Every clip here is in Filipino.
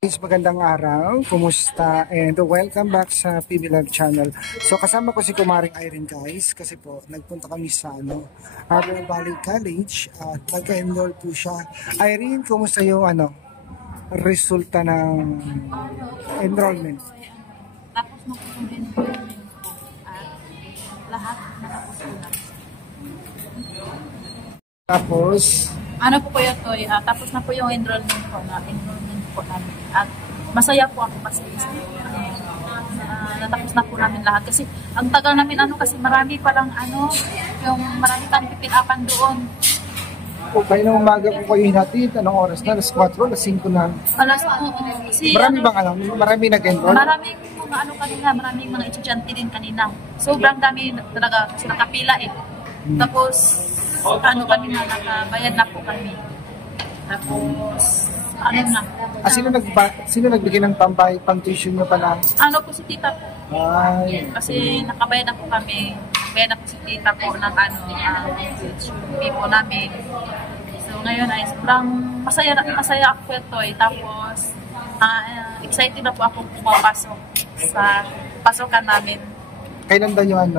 Guys, magandang araw. Kumusta? And welcome back sa PB Live channel. So kasama ko si Kumaring Irene guys kasi po nagpunta kami sa Arbor Valley College at nag-enroll po siya. Irene, kumusta yung resulta ng enrollment? Tapos na po yung enrollment ko at lahat natapos ko na. Tapos? Ano po yun, Toy? Tapos na po yung enrollment ko namin. At masaya po ako kasi natapos na po namin lahat. Kasi ang tagal namin kasi marami palang yung marami pang pipil-apan doon. Okay, nung umaga po kayo hinatid, anong oras na? Alas 4, alas 5 na? Alas 4. Marami bang marami nag-enroll? Maraming mga kanina, maraming mga estudyante din kanina. Sobrang dami talaga kasi nakapila eh. Tapos, kanina nakabayad na po kami. Tapos, na. Sino nagbigay ng pang-tuition nyo pala? Po si tita po. Ay. Kasi nakabayad na po kami. Nakabayad na po si tita po ng fee po namin. So ngayon ay sobrang masaya ako ito eh. Tapos excited na po ako pumapasok sa pasokan namin. Kailan ba yung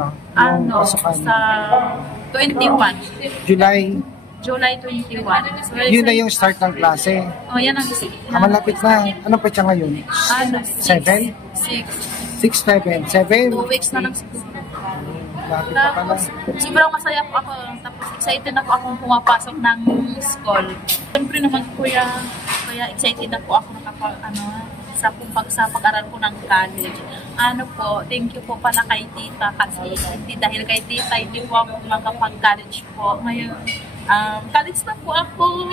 pasokan? Sa 21. July 21. So, yun na yung start ng klase. Yan ang malapit na. Anong petsa ngayon? 7? 6, 7. 7? 2 weeks na lang siguro. Lapit na pala. Sobrang masaya po ako. Tapos excited na po akong pumapasok ng school. Siyempre naman kuya, kaya excited na po ako sa pag-aral ko ng college. Thank you po pala kay tita kasi hindi dahil kay tita, hindi po ako makapag-college po. Ngayon, college na po ako.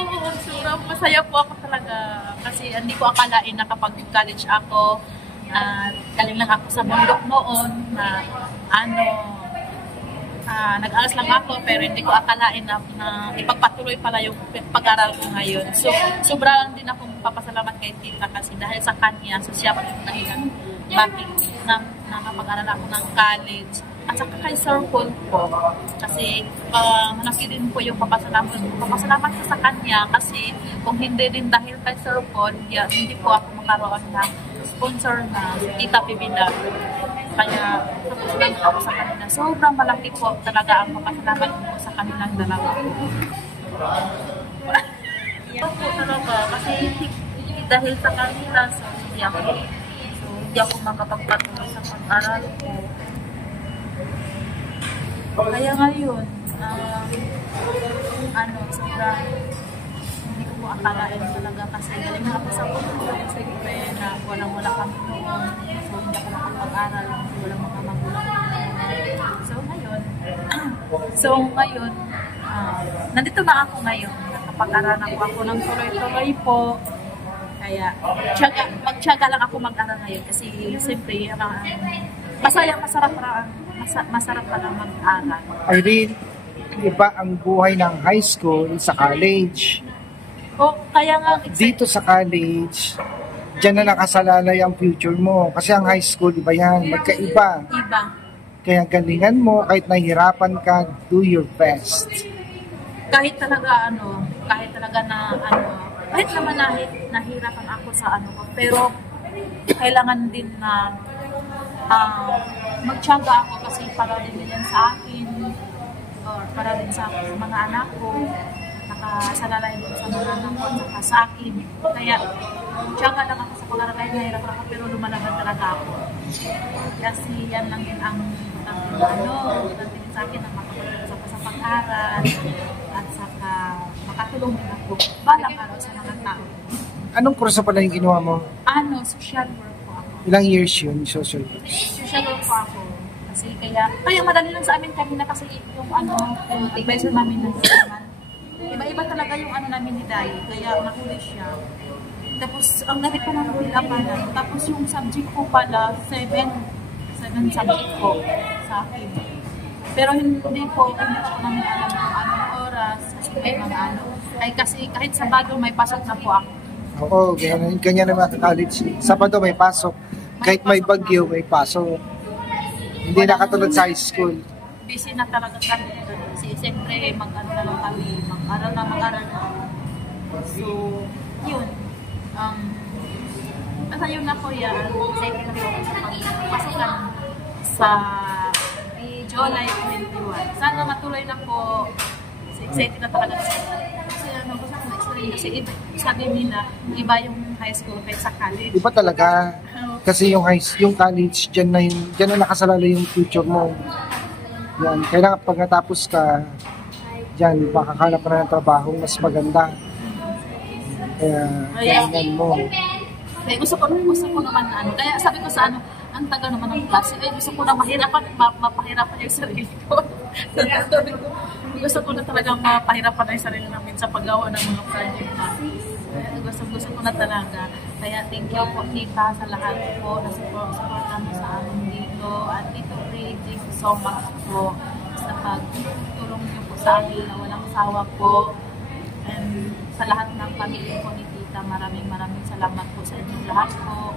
Sobrang masaya po ako talaga. Kasi hindi ko akalain na kapag college ako, galing lang ako sa bundok noon na nag-aras lang ako pero hindi ko akalain na ipagpatuloy pala yung pag-aral ko ngayon. So, sobrang din ako papasalamat kay tita kasi dahil sa kanya, siya pa yung dahilan bakit na nakapag-aral ako ng college. At saka kay Sir Paul po, kasi malaki din po yung papasalamat ko sa kanya kasi kung hindi din dahil kay Sir Paul, hindi po ako makaroon ng sponsor na Tita Pibina. Kaya papasalamat ako sa kanila. Sobrang malaki po talaga ang papasalamat ko sa kanilang dalawa. Yan po talaga kasi dahil sa kanila, so hindi ako makapagpatuloy sa pag-aral ko. Kaya ngayon, sobrang hindi ko akalain talaga kasi galing na ako sa puso kasi na walang-wala kami noon. So, hindi ako makapag-aral, walang mga magulang. So ngayon, nandito na ako ngayon. Nakapag-aral ako ng tuloy-tuloy po. Kaya, magtiyaga lang ako mag-aral ngayon kasi siyempre, masarap pa lang mag-aral. Irene, iba ang buhay ng high school sa college. Kaya nga, dito sa college, dyan na nakasalalay ang future mo. Kasi ang high school, iba yan, magkaiba. Iba. Kaya galingan mo, kahit nahihirapan ka, do your best. Kahit naman nahirapan ako sa pero kailangan din na magtiyaga ako kasi para din yan sa akin or para din sa mga anak ko, nakasalalay din sa mga anak ko at sa akin. Kaya tiyaga lang ako sa pag-aral kahit nahirapan ako pero lumalaban talaga ako. Kasi yan lang din ang din sa akin na makapagpapalala sa pag-aral at saka makatulong din ako balang araw sa mga tao. Anong kurso pala yung ginawa mo? Social work po ako. Ilang years yun, social work? Social work po ako. Kasi kaya madali lang sa amin kanina kasi yung advisor namin ng naman. Iba-iba talaga yung namin ni Day. Kaya nahuli siya. Tapos ang dami ko ng huli pala. Tapos yung subject ko pala, 7 subject ko sa akin. Pero hindi ko namin alam kung anong oras kasi may mga kasi kahit Sabado may pasok na po ako. Oo, ganyan naman sa college. Sabado may pasok. Kahit may bagyo, may pasok. Hindi nakatulad sa high school. Busy na talaga kami. Kasi siyempre mag-aral na kami. Mag-aral na. So, yun. Ayun na po yan. Excited na po ako sa pagpasukan sa July 21. Sana matuloy na po. Excited na talaga sa kasi gusto ko na-explain kasi sabi nila, iba yung high school kaysa sa college. Iba talaga. Kasi yung college, dyan na nakasalalay yung future mo. Yan. Kailangan pag natapos ka, dyan, makakahanap ka na ng trabaho mas maganda. Kaya mo. Kaya gusto ko naman kaya sabi ko sa ang tagal naman ng klase, gusto ko na mapahirapan yung sarili ko. Sabi ko, gusto ko na talagang mapahirapan yung sarili namin sa paggawa ng mga project namin. Gusto ko na talaga. Kaya thank you po, tita, sa lahat po na supportan mo sa amin dito. At Tito Ray, thank you so much po sa pagtulong niyo po sa amin na walang sawa po. And sa lahat ng pamilya ko ni tita, maraming salamat po sa inyong lahat po.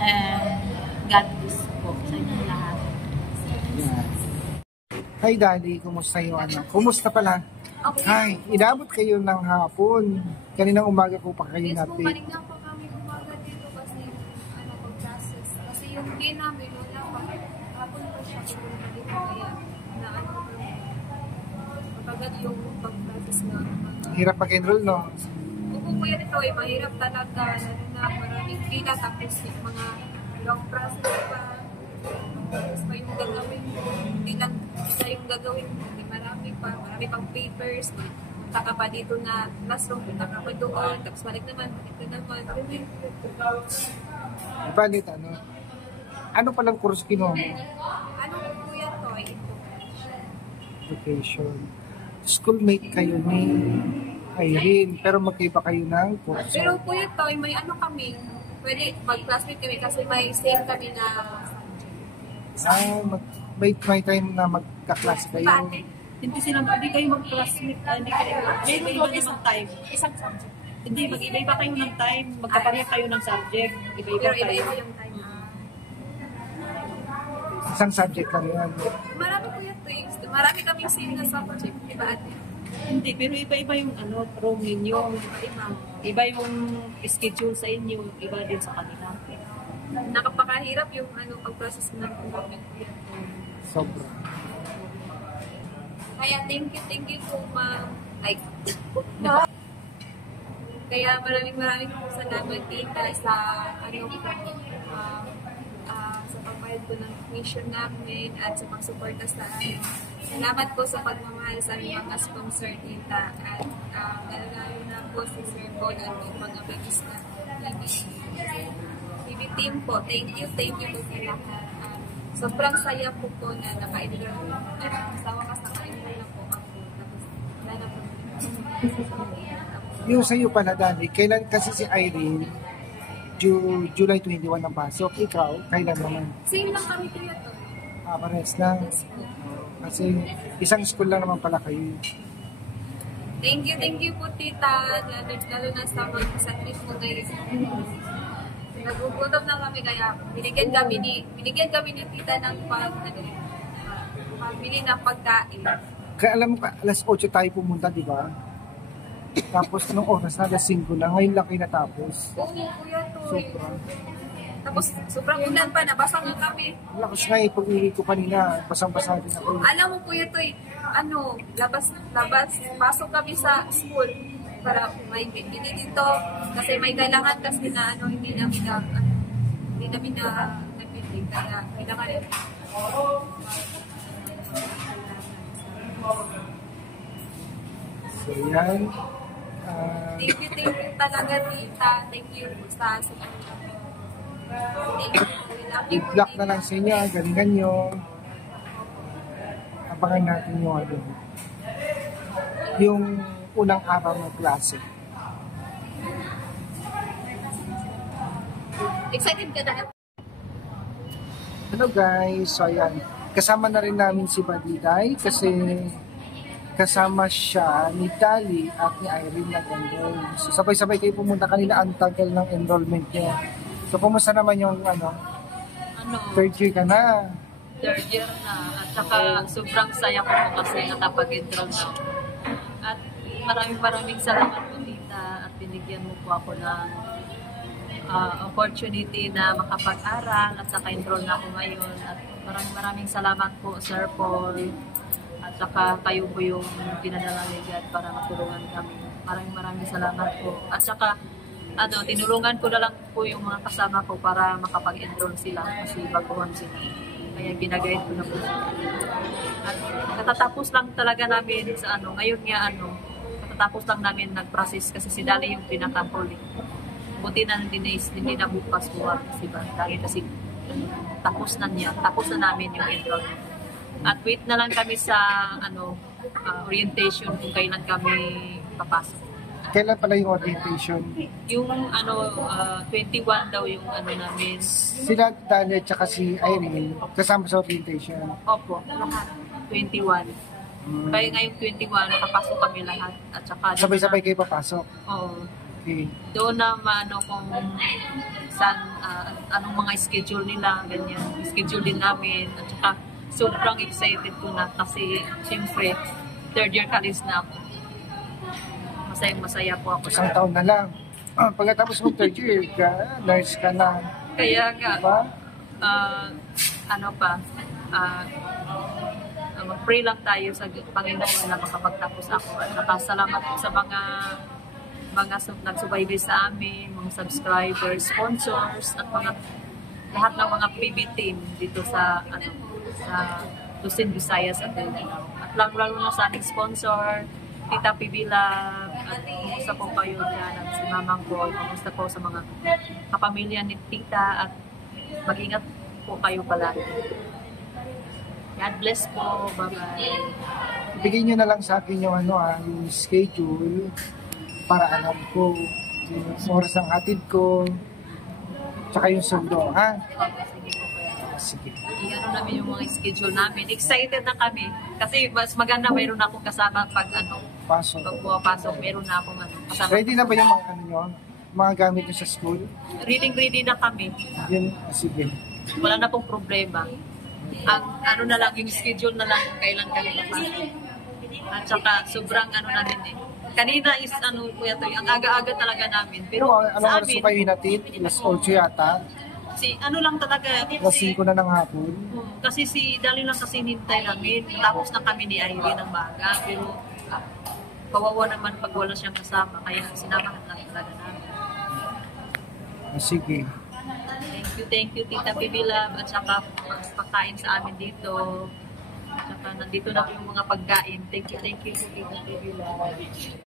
And God bless po sa inyong lahat. Yeah. Hi Daddy, kumusta yung anak? Kumusta pala? Okay. Hi, inabot kayo ng hapon. Kaninang umaga po pa kayo Yes po, natin. kanina po kami umaga dito kasi pag-process. Kasi yung day namin, wala pa. Hapon po siya pupunta dito kaya kapag yung pag-process na. Hirap mag-enroll, no? Opo po yan ito, mahirap talaga. Lalo na maraming pila tapos yung mga long process pa. Tapos pa yung gagawin mo. Hindi lang isa yung gagawin mo. Marami pang papers. Punta ka pa dito na classroom, punta ka pa doon. Tapos balik naman. Ipalit, ano palang course kinuha mo? Ano po yan to? Education. Schoolmate kayo ni Irene, pero magkaiba kayo ng course. Pero po ito, may ano kami. Pwede mag-classmate kami kasi may same kami na May time na magkaklase kayo. pati. Hindi kayo mag-classmate, hindi kayo, iba-iba ng time. Isang subject. Hindi, mag-iba kayo ng time, magkapareho kayo ng subject, iba-iba Pero kayo. iba-iba yung time. Isang subject lang yan. Marami po ito. Marami kaming same na subject. Diba ate? Hindi, pero iba-iba yung room ninyo. Iba. Iba yung schedule sa inyo, iba din sa kanila. Nakapakahirap yung pag-process ng document po yan. Sobra. Kaya thank you po ma'am. Kaya maraming po salamat tita sa sa pagbayad ko ng mission namin at sa pagsuporta sa amin. Salamat po sa pagmamahal sa aming mga sponsor tita at lalo na po si Sir Paul at yung mga bagis na TV team po. Thank you po sa lahat. Sobrang saya po na naka-enroll at kasama ka sa ka-enroll na po ako. Tapos sana po. Yung sa'yo pala, Daddy, kailan kasi si Irene, July 21 ang pasok. Ikaw, kailan naman? Same lang kami kuya to. Pares lang. Kasi isang school lang naman pala kayo. Thank you po tita. Lalo na sa mga sa trip mo guys. Nagugutom na kami kaya binigyan kami ni tita ng pambili ng pagkain. Kaya alam mo, alas 8 tayo pumunta, di ba? Tapos nung oras na alas 5 na, ngayon lang kayo natapos. Oo, kuya to. Sobra. Tapos sobrang ulan pa, nabasa nga kami. Lakas nga pag-uwi ko kanina, basang-basa din ako. Alam mo kuya to, labas, pasok kami sa school para may bibili dito kasi may kailangan kasi na hindi namin na nabili kaya kailangan rin. So yan. Thank you talaga tita. Thank you sa support. Thank you. Good luck na lang sa inyo. Galingan nyo. Abangan natin yung unang araw ng klase. Excited ka na? Hello guys. So ayan. Kasama na rin namin si Badiday kasi kasama siya ni Dali at ni Irene nag-enroll. So sabay-sabay kayo pumunta kanina, ang tagal ng enrollment niya. So kumusta naman yung third year ka na? Third year na. At saka sobrang saya ko po kasi nakapag-enroll na. At maraming salamat po tita at binigyan mo po ako ng opportunity na makapag-aral at saka enroll na ako ngayon. At maraming salamat po, Sir Paul. At saka kayo po yung pinadala ni God para matulungan kami. Maraming salamat po. At saka tinulungan ko na lang po yung mga kasama ko para makapag-enroll sila kasi baguhan sila. Kaya ginagayad ko na po sila. At katatapos lang talaga namin sa ngayon nga katatapos lang namin nag-process kasi si Dali yung pinaka-huli. Buti na hindi na bukas buwan kasi ba? Dahil kasi tapos na namin yung enrollment. At wait na lang kami sa orientation kung kailan kami papasok. Kailan pala yung orientation? Yung 21 daw yung namin. Sila Dali at saka si Irene kasama sa orientation. Opo, 21. Kaya ngayong 21, nakapasok kami lahat. At saka Sabay-sabay kayo papasok? Oo. Okay. Doon na kung anong mga schedule nila, ganyan. Schedule din namin. At saka sobrang excited ko na kasi siyempre third year college na ako. Masaya po ako. Isang taon na lang. Pagkatapos mo third year, nurse ka na. Kaya nga, Diba? mag-pray lang tayo sa Panginoon na makapagtapos ako. At saka salamat po sa mga nagsubaybay sa amin, mga subscribers, sponsors, at lahat ng mga PB team dito sa Luzon, Visayas at Mindanao. At lalo na sa aming sponsor, Tita PB Lab, at kumusta po kayo dyan, at si Mamang ko, kumusta po sa mga kapamilya ni Tita, at mag-ingat po kayo palagi. God bless po. Bye-bye. Ibigay nyo na lang sa akin yung yung schedule para alam ko yung oras ng hatid ko tsaka yung sundo, ha? Sige. Namin yung mga schedule namin. Excited na kami. Kasi mas maganda mayroon na akong kasama pag Pasok. pag pumapasok, mayroon na akong kasama. Ready na ba yung mga nyo? Mga gamit nyo sa school? Ready na kami. Yun, sige. Wala na pong problema. Ang na lang, yung schedule na lang kung kailan kami papasok. At saka sobrang namin Kanina is kuya to, ang aga-aga talaga namin. Pero Pero anong sa oras ko amin, kayo hinatid? Alas 8 yata. lang talaga. Alas 5 na ng hapon. Kasi si Dali lang kasi nintay namin. Tapos na kami ni Irene ng baga. Pero kawawa naman pag wala siyang kasama. Kaya sinamahan lang talaga namin. Sige. Thank you Tita Bibilab at saka pagkain sa amin dito. At saka nandito na po yung mga pagkain. Thank you Tita Bibilab.